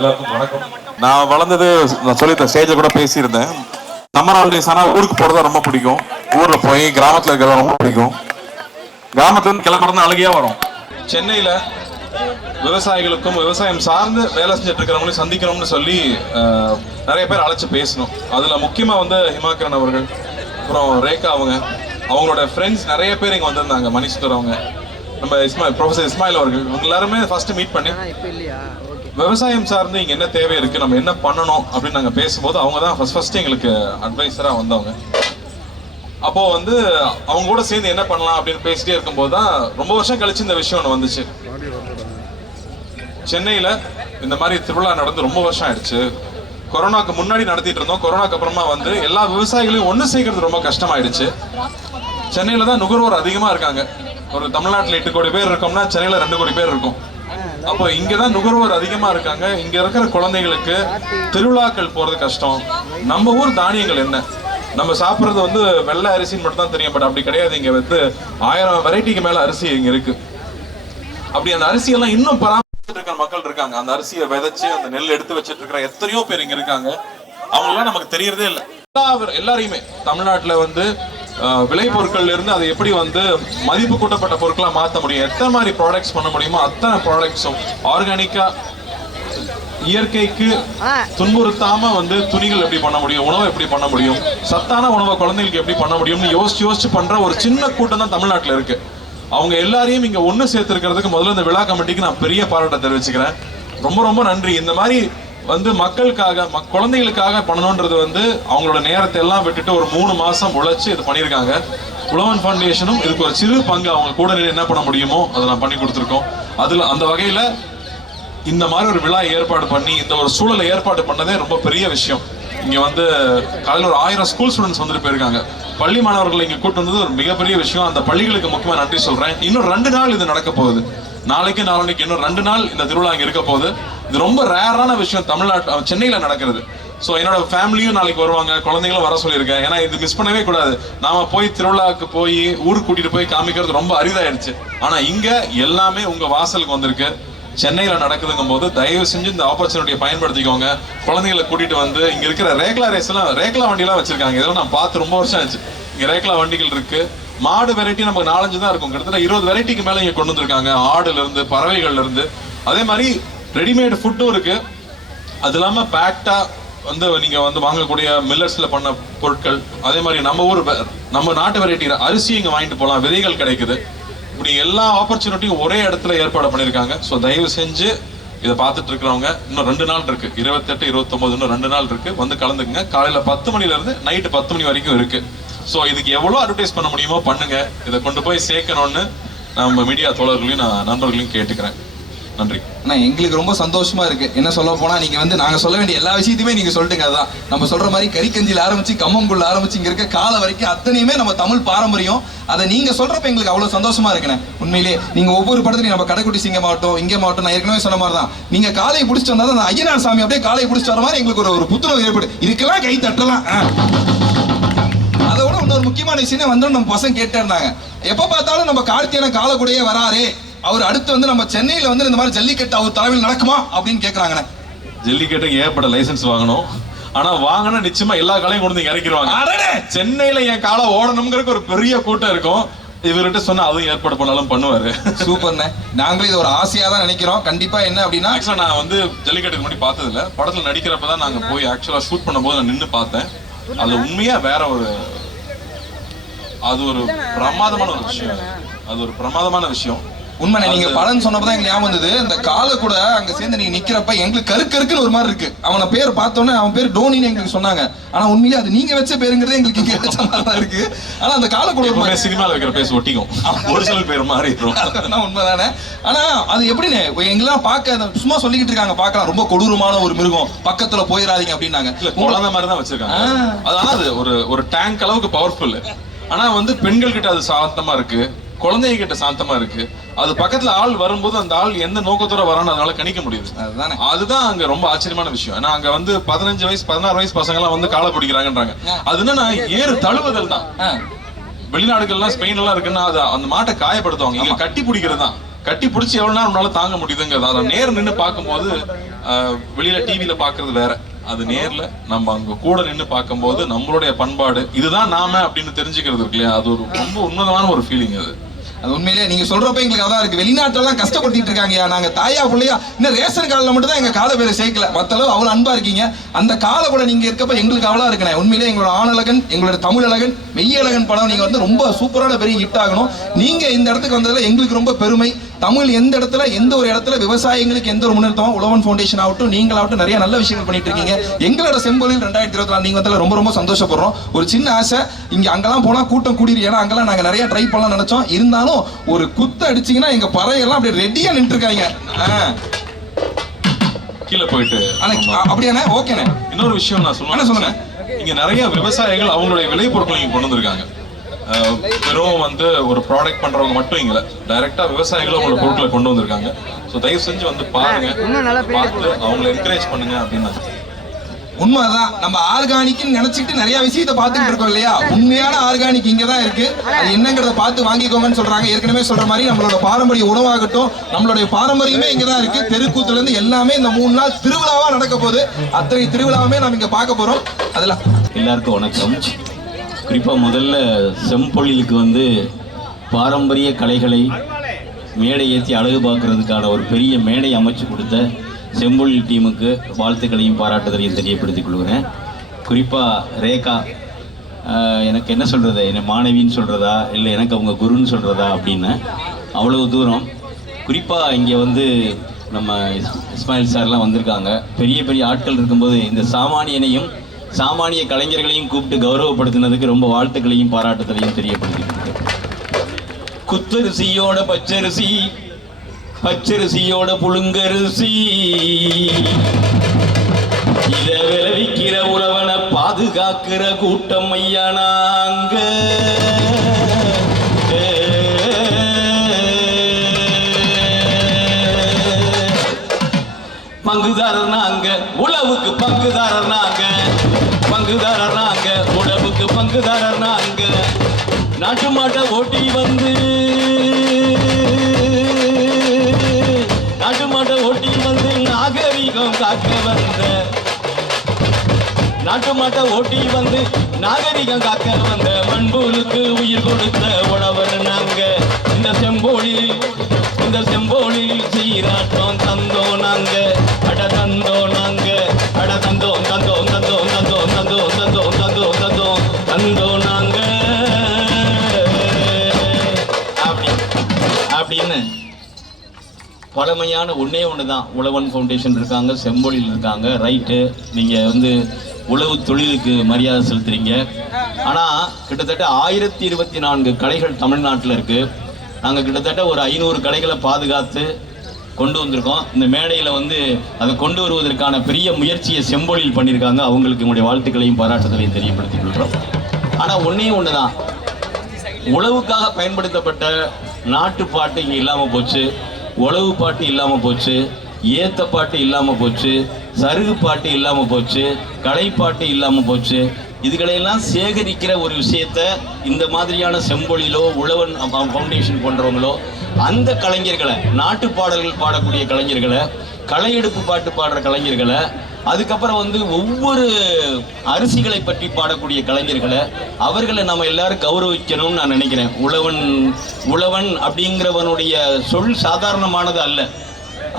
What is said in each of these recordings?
எல்லாருக்கும் வணக்கம். நான் வளர்ந்தது நான் சொல்லியிருந்தேன், ஸ்டேஜில் கூட பேசியிருந்தேன். சம்மர் ஹாலிடேஸ் ஆனால் ஊருக்கு போகிறதா ரொம்ப பிடிக்கும். ஊரில் போய் கிராமத்தில் இருக்கிறதா ரொம்ப பிடிக்கும். கிராமத்துலேருந்து கிளம்புறது அழுகையாக வரும். சென்னையில் விவசாயிகளுக்கும் விவசாயம் சார்ந்து வேலை செஞ்சுட்டு இருக்கிறவங்களையும் சந்திக்கிறோம்னு சொல்லி நிறைய பேர் அழைச்சி பேசணும். அதில் முக்கியமாக வந்து ஹிமாக்கரன் அவர்கள், அப்புறம் ரேகா அவங்களோட ஃப்ரெண்ட்ஸ் நிறைய பேர் இங்கே வந்திருந்தாங்க. மணிசுந்தர் அவங்க, நம்ம ப்ரொஃபசர் இஸ்மாயில் அவர்கள், இவங்க எல்லாருமே ஃபர்ஸ்ட் மீட் பண்ணி விவசாயம் சார்ந்து இங்கே என்ன தேவை இருக்குது, நம்ம என்ன பண்ணணும் அப்படின்னு நாங்கள் பேசும்போது அவங்க தான் ஃபர்ஸ்ட் எங்களுக்கு அட்வைசராக வந்தவங்க. அப்போது வந்து அவங்க கூட சேர்ந்து என்ன பண்ணலாம் அப்படின்னு பேசிட்டே இருக்கும்போது தான் ரொம்ப வருஷம் கழிச்சு இந்த விஷயம் ஒன்று வந்துச்சு. சென்னையில் இந்த மாதிரி திருவிழா நடந்து ரொம்ப வருஷம் ஆயிடுச்சு. கொரோனாக்கு முன்னாடி நடத்திட்டு இருந்தோம். கொரோனாக்கு அப்புறமா வந்து எல்லா விவசாயிகளையும் ஒன்று சேர்க்கறது ரொம்ப கஷ்டமாயிடுச்சு. சென்னையில் தான் நுகர்வோர் அதிகமாக இருக்காங்க. ஒரு தமிழ்நாட்டில் 8 கோடி பேர் இருக்கோம்னா சென்னையில் 2 கோடி பேர் இருக்கும். அப்போ இங்கே தான் நுகர்வோர் அதிகமாக இருக்காங்க. இங்கே இருக்கிற குழந்தைகளுக்கு திருவிழாக்கள் போகிறது கஷ்டம். நம்ம ஊர் தானியங்கள் என்ன, நம்ம சாப்பிட்றது வந்து வெள்ளை அரிசின்னு மட்டும் தான் தெரியும். பட் அப்படி கிடையாது. இங்கே வந்து 1000 வெரைட்டிக்கு மேலே அரிசி இங்கே இருக்கு. அப்படி அந்த அரிசியெல்லாம் இன்னும் பராமரிச்சுட்டு இருக்கிற மக்கள் இருக்காங்க. அந்த அரிசியை விதைச்சு அந்த நெல் எடுத்து வச்சுட்டு இருக்கிற எத்தனையோ பேர் இங்கே இருக்காங்க. அவங்களாம் நமக்கு தெரியறதே இல்லை. எல்லாரையுமே தமிழ்நாட்டில் வந்து விளைபொருட்கள்ல இருந்து அதை எப்படி வந்து மதிப்பு கூட்டப்பட்ட பொருட்களாக மாற்ற முடியும், எத்தனை மாதிரி ப்ராடக்ட்ஸ் பண்ண முடியுமோ அத்தனை ப்ராடக்ட்ஸும் ஆர்கானிக்கா, இயற்கைக்கு துன்புறுத்தாம வந்து துணிகள் எப்படி பண்ண முடியும், உணவை எப்படி பண்ண முடியும், சத்தான உணவை குழந்தைகளுக்கு எப்படி பண்ண முடியும்னு யோசிச்சு பண்ற ஒரு சின்ன கூட்டம் தான் தமிழ்நாட்டில் இருக்கு. அவங்க எல்லாரையும் இங்க ஒன்று சேர்த்துருக்கிறதுக்கு முதல்ல இந்த விழா கமிட்டிக்கு நான் பெரிய பாராட்ட தெரிவிச்சுக்கிறேன். ரொம்ப ரொம்ப நன்றி. இந்த மாதிரி வந்து மக்களுக்காக குழந்தைகளுக்காக பண்ணணுன்றது வந்து அவங்களோட நேரத்தை எல்லாம் விட்டுட்டு ஒரு 3 மாசம் உழைச்சு இது பண்ணியிருக்காங்க. உழவன் ஃபவுண்டேஷனும் இதுக்கு ஒரு சிறு பங்கு அவங்க கூட என்ன பண்ண முடியுமோ அதை நான் பண்ணி கொடுத்துருக்கோம். அதில் அந்த வகையில் இந்த மாதிரி ஒரு விழா ஏற்பாடு பண்ணி இந்த ஒரு சூழலை ஏற்பாடு பண்ணதே ரொம்ப பெரிய விஷயம். இங்கே வந்து காலையில் ஒரு 1000 ஸ்கூல் ஸ்டூடெண்ட்ஸ் வந்துட்டு போயிருக்காங்க. பள்ளி மாணவர்களை இங்கே கூட்டு வந்தது ஒரு மிகப்பெரிய விஷயம். அந்த பள்ளிகளுக்கு முக்கியமாக நன்றி சொல்கிறேன். இன்னும் 2 நாள் இது நடக்க போகுது. நாளைக்கு நாளைக்கு இன்னும் 2 நாள் இந்த திருவிழா இங்கே இருக்க போகுது. இது ரொம்ப ரேரான விஷயம் தமிழ்நாட்டு சென்னையில் நடக்கிறது. ஸோ என்னோட ஃபேமிலியும் நாளைக்கு வருவாங்க, குழந்தைங்களும் வர சொல்லியிருக்கேன். ஏன்னா இது மிஸ் பண்ணவே கூடாது. நாம போய் திருவிழாவுக்கு போய் ஊருக்கு கூட்டிட்டு போய் காமிக்கிறது ரொம்ப அரிதாயிடுச்சு. ஆனால் இங்கே எல்லாமே உங்கள் வாசலுக்கு வந்திருக்கு. சென்னையில் நடக்குதுங்கும் போது தயவு செஞ்சு இந்த ஆப்பர்ச்சுனிட்டியை பயன்படுத்திக்கோங்க. குழந்தைங்களை கூட்டிட்டு வந்து இங்கே இருக்கிற ரேக்லா வண்டியெல்லாம் வச்சிருக்காங்க. இதெல்லாம் நான் பார்த்து ரொம்ப வருஷம் ஆச்சு. இங்கே ரேக்லா வண்டிகள் இருக்கு. மாடு வெரைட்டி நமக்கு 4-5 தான் இருக்கும். கிட்டத்தட்ட 20 வெரைட்டிக்கு மேலே இங்கே கொண்டு வந்திருக்காங்க. ஆடுல இருந்து பறவைகள்ல இருந்து. அதே மாதிரி ரெடிமேட் ஃபுட்டும் இருக்கு. அது இல்லாமல் பேக்டா வந்து நீங்க வந்து வாங்கக்கூடிய மில்லட்ஸ்ல பண்ண பொருட்கள். அதே மாதிரி நம்ம நாட்டு வெரைட்டி அரிசி இங்கே வாங்கிட்டு போகலாம். விதைகள் கிடைக்குது. இப்படி எல்லா ஆப்பர்ச்சுனிட்டியும் ஒரே இடத்துல ஏற்பாடு பண்ணியிருக்காங்க. ஸோ தயவு செஞ்சு இதை பார்த்துட்டு இருக்கிறவங்க இன்னும் 2 நாள் இருக்கு. 28, 29 இன்னும் 2 நாள் இருக்கு. வந்து கலந்துக்குங்க. காலையில் 10 மணில இருந்து நைட்டு 10 மணி வரைக்கும் இருக்கு. ஸோ இதுக்கு எவ்வளோ அட்வர்டைஸ் பண்ண முடியுமோ பண்ணுங்க. இதை கொண்டு போய் சேர்க்கணும்னு நம்ம மீடியா தோழர்களையும் நான் நண்பர்களையும் கேட்டுக்கிறேன். நன்றி. ஆனால் எங்களுக்கு ரொம்ப சந்தோஷமா இருக்கு. என்ன சொல்ல போனா நீங்க வந்து நாங்க சொல்ல வேண்டிய எல்லா விஷயத்தையுமே நீங்க சொல்லிட்டுங்க. அதான் நம்ம சொல்ற மாதிரி கறிக்கஞ்சியில் ஆரம்பிச்சு கம்மங்குள்ள ஆரம்பிச்சு இங்க இருக்க கால வரைக்கும் அத்தனையுமே நம்ம தமிழ் பாரம்பரியம். அதை நீங்க சொல்றப்ப எங்களுக்கு அவ்வளவு சந்தோஷமா இருக்குண்ணே. உண்மையிலேயே நீங்க ஒவ்வொரு படத்துலையும் நம்ம கடைக்குட்டி சிங்கம் ஆகட்டும், இங்கே மாவட்டம், நான் ஏற்கனவே சொன்ன மாதிரி தான் நீங்க காலையை பிடிச்சிட்டு வந்தா அந்த ஐயனார் சாமி அப்படியே காலையை பிடிச்சிட்டு வர மாதிரி எங்களுக்கு ஒரு புத்துணர்வு ஏற்படும். இதுக்கெல்லாம் கை தட்டலாம். அதை விட இன்னொரு முக்கியமான விஷயம் வந்து நம்ம பசங்க கேட்டே இருந்தாங்க, எப்ப பார்த்தாலும் நம்ம கார்த்தியான காலக்கூடையே வராரு, அவர் அடுத்து வந்து நம்ம சென்னையில வந்து இந்த மாதிரி ஜல்லிக்கட்டு அவர் தலைமையில் நடக்குமா அப்படின்னு கேட்கறாங்க. ஜல்லிக்கட்டு ஏற்பட லைசன்ஸ் வாங்கணும். ஆனா வாங்கினா நிச்சயமா எல்லா காலையும் கொண்டு வந்து இறக்கிடுவாங்க. சென்னையில என் காலை ஓடணுங்கிறதுக்கு ஒரு பெரிய கூட்டம் இருக்கும். இவர்கிட்ட சொன்னா அதுவும் ஏற்பாடு பண்ணாலும் பண்ணுவாரு. சூப்பர்ண்ணே. நாங்களும் இது ஒரு ஆசையா தான் நினைக்கிறோம். கண்டிப்பா என்ன அப்படின்னா ஆக்சுவலா நான் வந்து ஜல்லிக்கட்டுக்கு முன்னாடி பார்த்தது இல்லை. படத்துல நடிக்கிறப்பதான் நாங்க போய் ஆக்சுவலா ஷூட் பண்ணும்போது நான் நின்று பார்த்தேன். அது உண்மையா வேற அது ஒரு பிரமாதமான ஒரு விஷயம். அது ஒரு பிரமாதமான விஷயம். உண்மை. நீங்க பலன் சொன்னப்பதான் எங்களுக்கு ஞாபகம் வந்தது. இந்த காலை கூட அங்க சேர்ந்து நீங்க நிக்கிறப்ப எங்களுக்கு கருக்குன்னு ஒரு மாதிரி இருக்கு. அவன பேர் பார்த்தோன்னே அவன் பேர் டோனின்னு எங்களுக்கு சொன்னாங்க. ஆனா உண்மையிலே அது நீங்க வச்ச பேருங்கிறதே எங்களுக்கு இங்க வச்ச மாதிரி தான் இருக்கு. ஆனா அந்த காலை கூட சினிமாவில் வைக்கிற பேர் ஒட்டிக்கும். ஒரிஜினல் பேர் மாதிரி இருக்கும். உண்மைதானே. ஆனா அது எப்படின்னு எங்கெல்லாம் பார்க்க சும்மா சொல்லிக்கிட்டு இருக்காங்க. பார்க்கலாம் ரொம்ப கொடூரமான ஒரு மிருகம், பக்கத்துல போயிடாதீங்க அப்படின்னாங்க. குழந்தை மாதிரி தான் வச்சிருக்காங்க. அதனால அது ஒரு டேங்க் அளவுக்கு பவர்ஃபுல். ஆனா வந்து பெண்கள் கிட்ட அது சாந்தமா இருக்கு, குழந்தைங்க கிட்ட சாந்தமா இருக்கு. அது பக்கத்துல ஆள் வரும்போது அந்த ஆள் எந்த நோக்கத்தோட வரான்னு அதனால கணிக்க முடியுது. அதுதான் அங்க ரொம்ப ஆச்சரியமான விஷயம். ஏன்னா அங்க வந்து 15 வயசு 16 வயசு பசங்க எல்லாம் வந்து காலை பிடிக்கிறாங்கன்றாங்க. அது என்னன்னா ஏறு தழுவுதல் தான். வெளிநாடுகள்லாம் ஸ்பெயின் எல்லாம் இருக்குன்னா அது அந்த மாட்டை காயப்படுத்துவாங்க. இங்க கட்டி பிடிக்கிறது தான். கட்டி பிடிச்சி எவ்வளவு நேரம் உன்னால தாங்க முடியுதுங்கிறது. அதை நேர் நின்று பார்க்கும்போது வெளியில டிவியில பாக்குறது வேற, அது நேர்ல நம்ம அங்க கூட நின்று பார்க்கும்போது நம்மளுடைய பண்பாடு இதுதான் நாம அப்படின்னு தெரிஞ்சுக்கிறது இருக்கு இல்லையா, அது ஒரு ரொம்ப உன்னதமான ஒரு ஃபீலிங் அது. அது உண்மையிலே நீங்க சொல்றப்ப எங்களுக்கு அதான் இருக்கு. வெளிநாட்டெல்லாம் கஷ்டப்பட்டுட்டு இருக்காங்கயா, நாங்க தாயா பிள்ளையா இன்னும் ரேஷன் கார்டுல மட்டும் தான் எங்க கால பேரை சேர்க்கல, மத்த அளவு அவ்வளவு அன்பா இருக்கீங்க. அந்த கால கூட நீங்க இருக்கப்ப எங்களுக்கு அவ்வளவு இருக்கணும். உண்மையிலே எங்களோட ஆணழகன், எங்களோட தமிழழகன், மெய்யழகன் படம் நீங்க வந்து ரொம்ப சூப்பரான பெரிய ஹிட் ஆகணும். நீங்க இந்த இடத்துக்கு வந்ததுல எங்களுக்கு ரொம்ப பெருமை. தமிழ் எந்த இடத்துல எந்த ஒரு இடத்துல விவசாயிகளுக்கு எந்த ஒரு முன்னேற்றமும் உழவன் ஃபவுண்டேஷன் ஆகட்டும் நீங்களாகட்டும் நிறைய நல்ல விஷயங்கள் பண்ணிட்டு இருக்கீங்க. எங்களோட செம்பொழில் 2024 நீங்க வந்தால ரொம்ப ரொம்ப சந்தோஷப்படுறோம். ஒரு சின்ன ஆசை, இங்க அங்கெல்லாம் போனா கூட்டம் கூடிரு, ஏன்னா அங்கெல்லாம் நாங்க நிறைய ட்ரை பண்ணலாம் நினைச்சோம். இருந்தாலும் ஒரு குத்து அடிச்சீங்கன்னா எங்க பறையெல்லாம் அப்படியே ரெடியா நின்று இருக்காங்க. கீழே போயிட்டு அப்படியானே ஓகேண்ணே. இன்னொரு விஷயம் நான் சொல்லுங்க, இங்க நிறைய விவசாயிகள் அவங்களுடைய விளைபொருட்களை இங்க கொண்டு வந்திருக்காங்க. வெறும் வந்து ஒரு ப்ராடக்ட் பண்றவங்க மட்டும் இங்க டைரக்டா விவசாயிகளும் அவங்களோட பொருட்களை கொண்டு வந்திருக்காங்க. ஸோ தயவு செஞ்சு வந்து பாருங்க, பார்த்து அவங்களை என்கரேஜ் பண்ணுங்க அப்படின்னு. உண்மைதான், நம்ம ஆர்கானிக்னு நினைச்சிட்டு நிறைய விஷயத்தை பார்த்துட்டு இருக்கோம் இல்லையா. உண்மையான ஆர்கானிக் இங்க தான் இருக்கு, அது என்னங்கிறத பார்த்து வாங்கிக்கோங்கன்னு சொல்றாங்க. ஏற்கனவே சொல்ற மாதிரி நம்மளோட பாரம்பரிய உணவாகட்டும், நம்மளுடைய பாரம்பரியமே இங்க தான் இருக்கு. தெருக்கூத்துல இருந்து எல்லாமே இந்த 3 நாள் திருவிழாவா நடக்க போகுது. அத்தனை திருவிழாவுமே நம்ம இங்க பார்க்க போறோம். அதுல எல்லாருக்கும் வணக்கம். குறிப்பா முதல்ல செம்பொழிலுக்கு வந்து பாரம்பரிய கலைகளை மேடை ஏற்றி அழகு பார்க்கறதுக்கான ஒரு பெரிய மேடை அமைச்சு கொடுத்த செம்பொழில் டீமுக்கு வாழ்த்துக்களையும் பாராட்டுதலையும் தெரியப்படுத்திக் கொள்கிறேன். குறிப்பாக ரேகா, எனக்கு என்ன சொல்கிறது, என்னை மாணவின்னு சொல்கிறதா இல்லை எனக்கு அவங்க குருன்னு சொல்கிறதா அப்படின்னு அவ்வளவு தூரம். குறிப்பாக இங்கே வந்து நம்ம இஸ்மாயில் சார்லாம் வந்திருக்காங்க. பெரிய பெரிய ஆட்கள் இருக்கும்போது இந்த சாமானியனையும் சாமானிய கலைஞர்களையும் கூப்பிட்டு கௌரவப்படுத்தினதுக்கு ரொம்ப வாழ்த்துக்களையும் பாராட்டுதலையும் தெரியப்படுத்திட்டு, குத்தரிசியோட பச்சரிசி, பச்சரிசியோட புழுங்கரிசி, இத விளைவிக்கிற உழவனை பாதுகாக்கிற கூட்டம் ஐயா நாங்க. பங்குதாரர் நாங்க, உழவுக்கு பங்குதாரர் நாங்க, பங்குதாரர் நாங்க, உழவுக்கு பங்குதாரர் நாங்க. நாட்டு மாட்டை ஓட்டி வந்து, நாட்டு மாட்டை ஓட்டி வந்து நாகரிகம் காக்க வந்த, நாட்டு மாட்டை ஓட்டி வந்து நாகரிகம் காக்க வந்த மண்புலுக்கு உயிர் கொடுத்த உழவர் நாங்க. இந்த செம்போழில், இந்த செம்போழில் சீராட்டம் தந்தோம் நாங்க, அட தந்தோம் நாங்க, அட தந்தோம் தந்தோம் தந்தோம் தந்தோம் தந்தோம் தந்தோம் தந்தோம் தந்தோம் தந்தோம் நாங்க. அப்படின்னு பழமையான ஒன்றே ஒன்று தான். உழவன் ஃபவுண்டேஷன் இருக்காங்க, செம்பொழில் இருக்காங்க, ரைட்டு. நீங்கள் வந்து உழவு தொழிலுக்கு மரியாதை செலுத்துறீங்க. ஆனால் கிட்டத்தட்ட 1024 கலைகள் தமிழ்நாட்டில் இருக்குது. நாங்கள் கிட்டத்தட்ட ஒரு 500 கலைகளை பாதுகாத்து கொண்டு வந்திருக்கோம். இந்த மேடையில் வந்து அதை கொண்டு வருவதற்கான பெரிய முயற்சியை செம்பொழில் பண்ணியிருக்காங்க. அவங்களுக்கு என்னுடைய வாழ்த்துக்களையும் பாராட்டுதலையும் தெரியப்படுத்திக் கொள்கிறோம். ஆனால் ஒன்றே ஒன்று தான், உழவுக்காக பயன்படுத்தப்பட்ட நாட்டுப்பாட்டு இங்கே இல்லாமல் போச்சு, உழவு பாட்டு இல்லாமல் போச்சு, ஏத்த பாட்டு இல்லாமல் போச்சு, சருகு பாட்டு இல்லாமல் போச்சு, கலைப்பாட்டு இல்லாமல் போச்சு. இதுகளையெல்லாம் சேகரிக்கிற ஒரு விஷயத்த இந்த மாதிரியான செம்பொழிலோ உழவன் ஃபவுண்டேஷன் போன்றவங்களோ அந்த கலைஞர்களை, நாட்டு பாடல்கள் பாடக்கூடிய கலைஞர்களை, கலையெடுப்பு பாட்டு பாடுற கலைஞர்களை, அதுக்கப்புறம் வந்து ஒவ்வொரு அரிசிகளை பற்றி பாடக்கூடிய கலைஞர்களை, அவர்களை நம்ம எல்லாரும் கௌரவிக்கணும்னு நான் நினைக்கிறேன். உழவன் அப்படிங்கிறவனுடைய சொல் சாதாரணமானது அல்ல.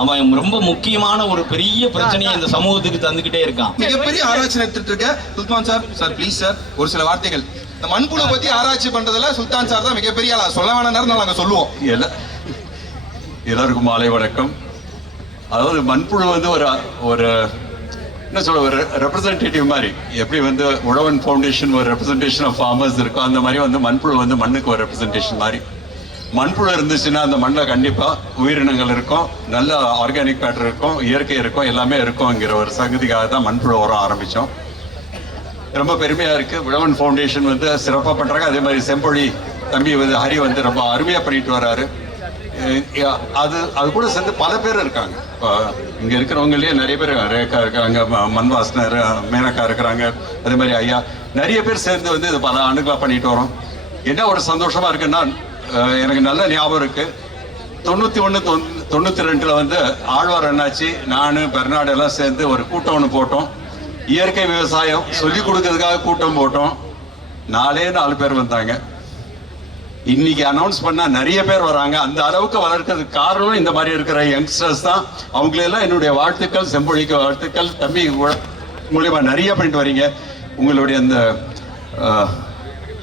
அவன் ரொம்ப முக்கியமான ஒரு பெரிய பிரச்சனையை இந்த சமூகத்துக்கு தந்துகிட்டே இருக்கான். மிகப்பெரிய ஆராய்ச்சி நடத்திட்டு இருக்க சுல்தான் சார், சார் ப்ளீஸ் சார் ஒரு சில வார்த்தைகள். இந்த மண்புழு பத்தி ஆராய்ச்சி பண்றதுல சுல்தான் சார் தான் மிகப்பெரிய ஆளா. சொல்ல வேணாம் நேரம் நாங்க சொல்லுவோம். எல்லாருக்கும் மாலை வணக்கம். அதாவது மண்புழு வந்து ஒரு என்ன சொல்ல, ஒரு ரெப்ரசன்டேட்டிவ் மாதிரி. எப்படி வந்து உழவன் ஃபவுண்டேஷன் ஒரு ரெப்ரசன்டேஷன் ஆஃப் ஃபார்மர்ஸ் இருக்கும், அந்த மாதிரி வந்து மண்புழு வந்து மண்ணுக்கு ஒரு ரெப்ரசன்டேஷன் மாதிரி. மண்புழு இருந்துச்சுன்னா அந்த மண்ணில் கண்டிப்பாக உயிரினங்கள் இருக்கும், நல்ல ஆர்கானிக் மேட்டர் இருக்கும், இயற்கை இருக்கும், எல்லாமே இருக்கும்ங்கிற ஒரு சங்கதிக்காக தான் மண்புழு உரம் ஆரம்பித்தோம். ரொம்ப பெருமையாக இருக்குது. உழவன் ஃபவுண்டேஷன் வந்து சிறப்பாக பண்ணுறாங்க. அதே மாதிரி செம்பொழி தம்பி வந்து ஹரி வந்து ரொம்ப அருமையாக பண்ணிட்டு வர்றாரு. அது கூட சேர்ந்து பல பேர் இருக்காங்க. இங்கே இருக்கிறவங்களே நிறைய பேர், ரேகா இருக்காங்க, மண்வாசனர், மேனக்கா இருக்கிறாங்க, அதே மாதிரி ஐயா, நிறைய பேர் சேர்ந்து வந்து இது பல ஆண்டுகளாக பண்ணிட்டு வரோம். என்ன ஒரு சந்தோஷமாக இருக்குன்னா, எனக்கு நல்ல ஞாபகம் இருக்குது, 91 92 வந்து ஆழ்வார் அண்ணாச்சி நான் பெர்னாடு எல்லாம் சேர்ந்து ஒரு கூட்டம் ஒன்று போட்டோம். இயற்கை விவசாயம் சொல்லி கொடுக்கறதுக்காக கூட்டம் போட்டோம். 4 பேர் வந்தாங்க. இன்னைக்கு அனௌன்ஸ் பண்ணா நிறைய பேர் வராங்க. அந்த அளவுக்கு வளர்க்கறதுக்கு காரணம் இந்த மாதிரி இருக்கிற யங்ஸ்டர்ஸ் தான். அவங்களெல்லாம் என்னுடைய வாழ்த்துக்கள், செம்பொழிக்கு வாழ்த்துக்கள். தம்பி மூலியமா நிறைய பண்ணிட்டு வரீங்க. உங்களுடைய அந்த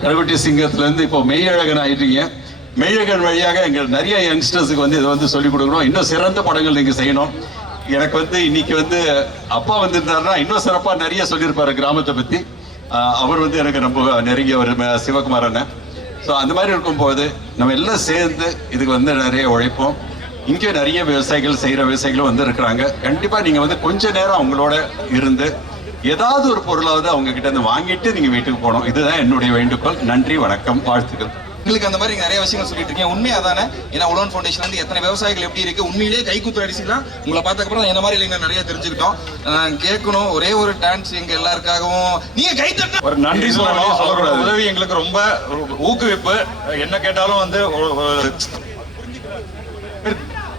கருவட்டி சிங்கத்திலேருந்து இப்போ மெய்யழகன் ஆயிட்டீங்க. மெய்யழகன் வழியாக எங்கள் நிறைய யங்ஸ்டர்ஸுக்கு வந்து இதை வந்து சொல்லிக் கொடுக்கணும். இன்னும் சிறந்த படங்கள் நீங்கள் செய்யணும். எனக்கு வந்து இன்னைக்கு வந்து அப்பா வந்திருந்தாருன்னா இன்னும் சிறப்பாக நிறைய சொல்லியிருப்பாரு கிராமத்தை பற்றி. அவர் வந்து எனக்கு ரொம்ப நெருங்கியவர், சிவகுமார் அண்ணன். ஸோ அந்த மாதிரி இருக்கும்போது நம்ம எல்லாம் சேர்ந்து இதுக்கு வந்து நிறைய உழைப்போம். இங்கே நிறைய விவசாயிகள் செய்கிற விவசாயிகளும் வந்து இருக்கிறாங்க. கண்டிப்பாக நீங்கள் வந்து கொஞ்ச நேரம் அவங்களோட இருந்து ஏதாவது ஒரு பொருளாவது அவங்க கிட்ட இருந்து வாங்கிட்டு நீங்க வீட்டுக்கு போகணும். இதுதான் என்னுடைய வேண்டுகோள். நன்றி, வணக்கம், வாழ்த்துக்கள். உங்களுக்கு அந்த மாதிரி நிறைய விஷயங்கள் சொல்லிட்டு இருக்கீங்க. உண்மையா தானே? ஏன்னா உழவன் ஃபவுண்டேஷன் வந்து எத்தனை விவசாயிகள் எப்படி இருக்கு, உண்மையிலேயே கைக்குத்து அடிச்சுலாம் உங்களை பார்த்ததுக்கப்புறம் என்ன மாதிரி இல்லைங்க நிறைய தெரிஞ்சுக்கிட்டோம். நான் கேட்கணும் ஒரே ஒரு டான்ஸ் எங்க எல்லாருக்காகவும் நீங்க கை தட்ட ஒரு நன்றி சொல்லணும். அவரோட உதவி எங்களுக்கு ரொம்ப ஊக்குவிப்பு. என்ன கேட்டாலும் வந்து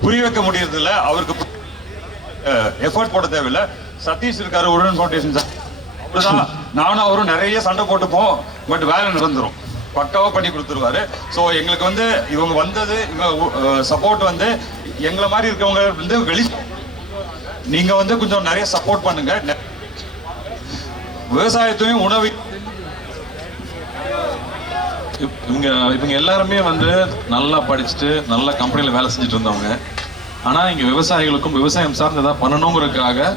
புரிய வைக்க முடியறது இல்ல. அவருக்கு எஃபர்ட் போட தேவையில்லை. சதீஷ் இருக்காரு உழவன் ஃபவுண்டேஷன். அப்படிதான் நானும் அவரும் நிறைய சண்டை போட்டுப்போம். பட் வேலை நடந்துரும், பக்காவா பண்ணி கொடுத்துருவாரு. ஸோ எங்களுக்கு வந்து இவங்க வந்தது, இவங்க சப்போர்ட் வந்து எங்களை மாதிரி இருக்கவங்க வந்து நீங்க வந்து கொஞ்சம் நிறைய சப்போர்ட் பண்ணுங்க. விவசாயத்தையும் உணவு இவங்க எல்லாருமே வந்து நல்லா படிச்சுட்டு நல்ல கம்பெனியில் வேலை செஞ்சுட்டு இருந்தவங்க. ஆனால் இங்கே விவசாயிகளுக்கும் விவசாயம் சார்ந்து ஏதாவது பண்ணணுங்கிறதுக்காக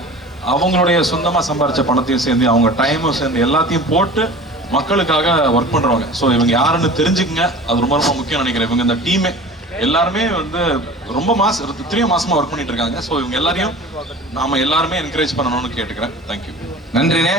அவங்களுடைய சொந்தமாக சம்பாரிச்ச பணத்தையும் சேர்ந்து அவங்க டைமும் சேர்ந்து எல்லாத்தையும் போட்டு மக்களுக்காக ஒர்க் பண்ணுறவங்க. ஸோ இவங்க யாருன்னு தெரிஞ்சுக்குங்க. அது ரொம்ப ரொம்ப முக்கியம் நினைக்கிறேன். இவங்க இந்த டீமே எல்லாருமே வந்து ரொம்ப மாசமா ஒர்க் பண்ணிட்டு இருக்காங்க. ஸோ இவங்க எல்லாரையும் நாம எல்லாருமே என்கரேஜ் பண்ணணும்னு கேட்டுக்கிறேன். தேங்க்யூ. நன்றிண்ணே.